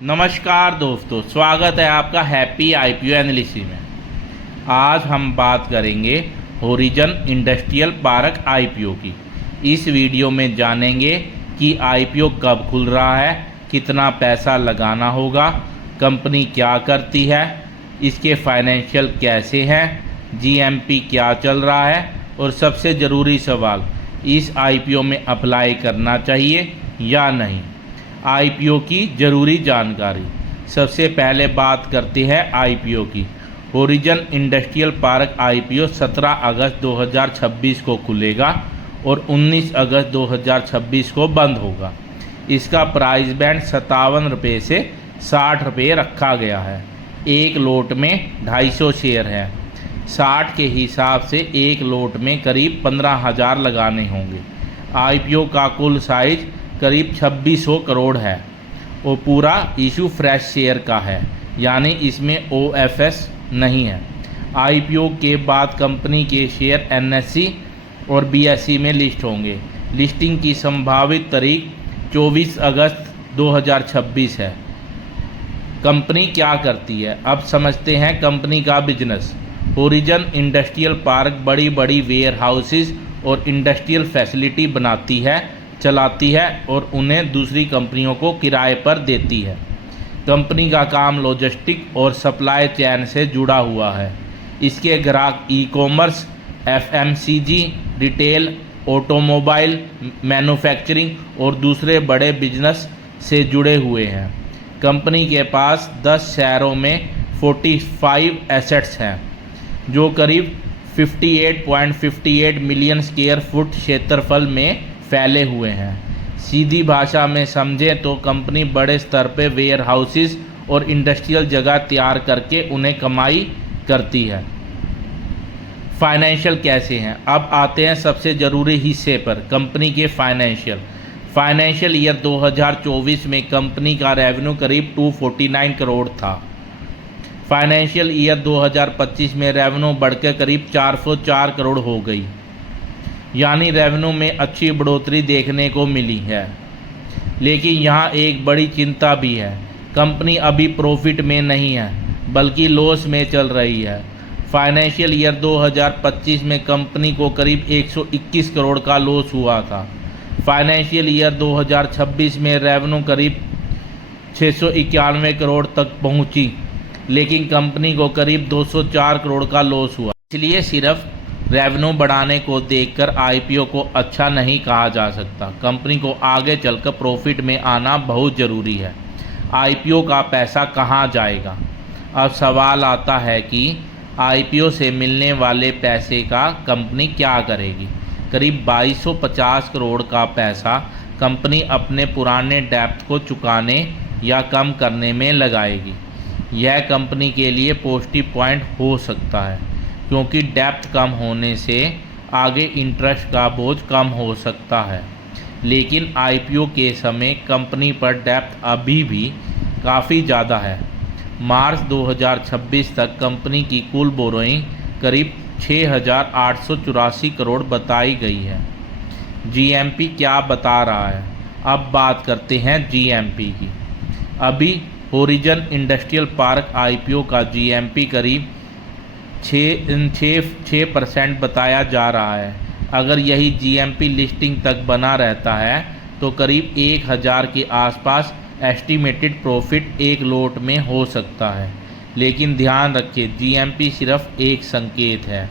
नमस्कार दोस्तों, स्वागत है आपका हैप्पी आईपीओ एनालिसिस में। आज हम बात करेंगे होरिजन इंडस्ट्रियल पार्क आईपीओ की। इस वीडियो में जानेंगे कि आईपीओ कब खुल रहा है, कितना पैसा लगाना होगा, कंपनी क्या करती है, इसके फाइनेंशियल कैसे हैं, जीएमपी क्या चल रहा है और सबसे ज़रूरी सवाल, इस आईपीओ में अप्लाई करना चाहिए या नहीं। आईपीओ की ज़रूरी जानकारी। सबसे पहले बात करते हैं आईपीओ की। होरिजन इंडस्ट्रियल पार्क आईपीओ 17 अगस्त 2026 को खुलेगा और 19 अगस्त 2026 को बंद होगा। इसका प्राइस बैंड 57 रुपये से 60 रुपये रखा गया है। एक लोट में 250 शेयर है। 60 के हिसाब से एक लोट में करीब 15,000 लगाने होंगे। आईपीओ का कुल साइज करीब 2600 करोड़ है और पूरा इशू फ्रेश शेयर का है, यानी इसमें ओएफएस नहीं है। आईपीओ के बाद कंपनी के शेयर एनएससी और बीएसई में लिस्ट होंगे। लिस्टिंग की संभावित तारीख 24 अगस्त 2026 है। कंपनी क्या करती है, अब समझते हैं कंपनी का बिजनेस। होरिजन इंडस्ट्रियल पार्क बड़ी बड़ी वेयर हाउसेज और इंडस्ट्रियल फैसिलिटी बनाती है, चलाती है और उन्हें दूसरी कंपनियों को किराए पर देती है। कंपनी का काम लॉजिस्टिक और सप्लाई चेन से जुड़ा हुआ है। इसके ग्राहक e commerce, FMCG, retail, automobile, manufacturing और दूसरे बड़े बिजनेस से जुड़े हुए हैं। कंपनी के पास 10 शहरों में 45 एसेट्स हैं जो करीब 58.58 मिलियन स्क्वायर फुट क्षेत्रफल में फैले हुए हैं। सीधी भाषा में समझें तो कंपनी बड़े स्तर पे वेयर हाउसेस और इंडस्ट्रियल जगह तैयार करके उन्हें कमाई करती है। फाइनेंशियल कैसे हैं, अब आते हैं सबसे ज़रूरी हिस्से पर, कंपनी के फाइनेंशियल ईयर 2024 में कंपनी का रेवेन्यू करीब 249 करोड़ था। फाइनेंशियल ईयर 2025 में रेवेन्यू बढ़कर करीब 404 करोड़ हो गई, यानी रेवेन्यू में अच्छी बढ़ोतरी देखने को मिली है। लेकिन यहाँ एक बड़ी चिंता भी है, कंपनी अभी प्रॉफिट में नहीं है बल्कि लॉस में चल रही है। फाइनेंशियल ईयर 2025 में कंपनी को करीब 121 करोड़ का लॉस हुआ था। फाइनेंशियल ईयर 2026 में रेवेन्यू करीब 691 करोड़ तक पहुँची, लेकिन कंपनी को करीब 204 करोड़ का लॉस हुआ। इसलिए सिर्फ रेवेन्यू बढ़ाने को देखकर आईपीओ को अच्छा नहीं कहा जा सकता। कंपनी को आगे चलकर प्रॉफिट में आना बहुत ज़रूरी है। आईपीओ का पैसा कहाँ जाएगा, अब सवाल आता है कि आईपीओ से मिलने वाले पैसे का कंपनी क्या करेगी। करीब 2250 करोड़ का पैसा कंपनी अपने पुराने डेब्ट को चुकाने या कम करने में लगाएगी। यह कंपनी के लिए पॉजिटिव पॉइंट हो सकता है, क्योंकि डेप्थ कम होने से आगे इंटरेस्ट का बोझ कम हो सकता है। लेकिन आईपीओ के समय कंपनी पर डेप्थ अभी भी काफ़ी ज़्यादा है। मार्च 2026 तक कंपनी की कुल बोरोइंग करीब 6,884 करोड़ बताई गई है। जीएमपी क्या बता रहा है, अब बात करते हैं जीएमपी की। अभी होरिजन इंडस्ट्रियल पार्क आईपीओ का जीएमपी करीब 6% बताया जा रहा है। अगर यही जीएमपी लिस्टिंग तक बना रहता है तो करीब 1000 के आसपास एस्टिमेटेड प्रॉफिट एक लोट में हो सकता है। लेकिन ध्यान रखें, जीएमपी सिर्फ एक संकेत है,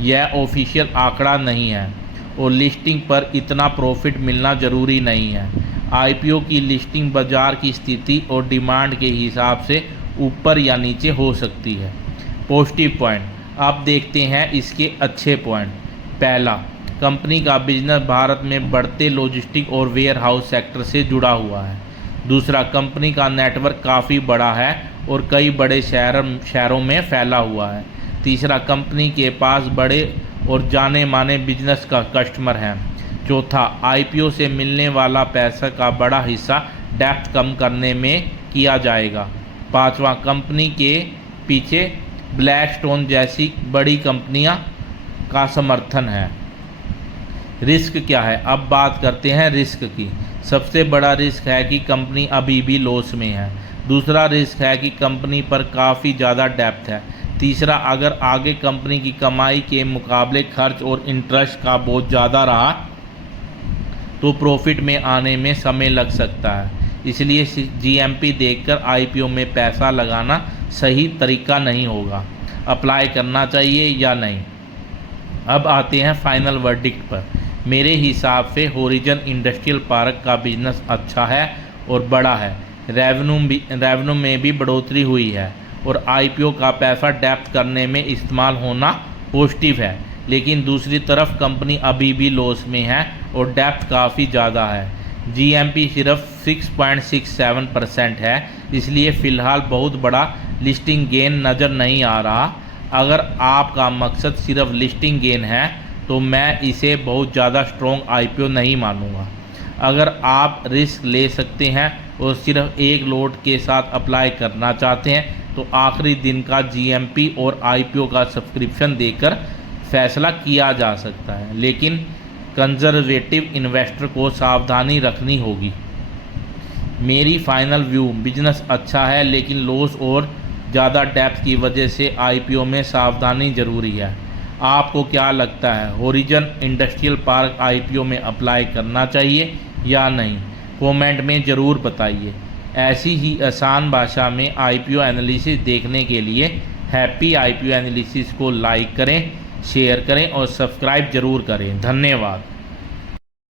यह ऑफिशियल आंकड़ा नहीं है और लिस्टिंग पर इतना प्रॉफिट मिलना ज़रूरी नहीं है। आईपीओ की लिस्टिंग बाज़ार की स्थिति और डिमांड के हिसाब से ऊपर या नीचे हो सकती है। पॉजिटिव पॉइंट, आप देखते हैं इसके अच्छे पॉइंट। पहला, कंपनी का बिजनेस भारत में बढ़ते लॉजिस्टिक और वेयर हाउस सेक्टर से जुड़ा हुआ है। दूसरा, कंपनी का नेटवर्क काफ़ी बड़ा है और कई बड़े शहरों में फैला हुआ है। तीसरा, कंपनी के पास बड़े और जाने माने बिजनेस का कस्टमर हैं। चौथा, आईपीओ से मिलने वाला पैसा का बड़ा हिस्सा डेप्थ कम करने में किया जाएगा। पाँचवा, कंपनी के पीछे ब्लैकस्टोन जैसी बड़ी कंपनियां का समर्थन है। रिस्क क्या है, अब बात करते हैं रिस्क की। सबसे बड़ा रिस्क है कि कंपनी अभी भी लॉस में है। दूसरा रिस्क है कि कंपनी पर काफ़ी ज़्यादा डेप्थ है। तीसरा, अगर आगे कंपनी की कमाई के मुकाबले खर्च और इंटरेस्ट का बोझ ज़्यादा रहा तो प्रॉफिट में आने में समय लग सकता है। इसलिए जीएमपी देखकर आईपीओ में पैसा लगाना सही तरीका नहीं होगा। अप्लाई करना चाहिए या नहीं। अब आते हैं फाइनल वर्डिक्ट पर। मेरे हिसाब से होरिजन इंडस्ट्रियल पार्क का बिजनेस अच्छा है और बड़ा है। रेवेन्यू में भी बढ़ोतरी हुई है और आईपीओ का पैसा डेप्थ करने में इस्तेमाल होना पॉजिटिव है। लेकिन दूसरी तरफ कंपनी अभी भी लॉस में है और डेप्थ काफ़ी ज़्यादा है। जीएमपी सिर्फ 6.67% है, इसलिए फ़िलहाल बहुत बड़ा लिस्टिंग गेन नज़र नहीं आ रहा। अगर आपका मकसद सिर्फ लिस्टिंग गेन है तो मैं इसे बहुत ज़्यादा स्ट्रॉन्ग आईपीओ नहीं मानूंगा। अगर आप रिस्क ले सकते हैं और सिर्फ एक लोट के साथ अप्लाई करना चाहते हैं तो आखिरी दिन का जीएमपी और आईपीओ का सब्सक्रिप्शन देकर फैसला किया जा सकता है। लेकिन कंजर्वेटिव इन्वेस्टर को सावधानी रखनी होगी। मेरी फाइनल व्यू, बिजनेस अच्छा है लेकिन लॉस और ज़्यादा डेप्थ की वजह से आईपीओ में सावधानी ज़रूरी है। आपको क्या लगता है, होरिजन इंडस्ट्रियल पार्क आईपीओ में अप्लाई करना चाहिए या नहीं? कमेंट में ज़रूर बताइए। ऐसी ही आसान भाषा में आईपीओ एनालिसिस देखने के लिए हैप्पी आईपीओ एनालिसिस को लाइक करें, शेयर करें और सब्सक्राइब ज़रूर करें। धन्यवाद।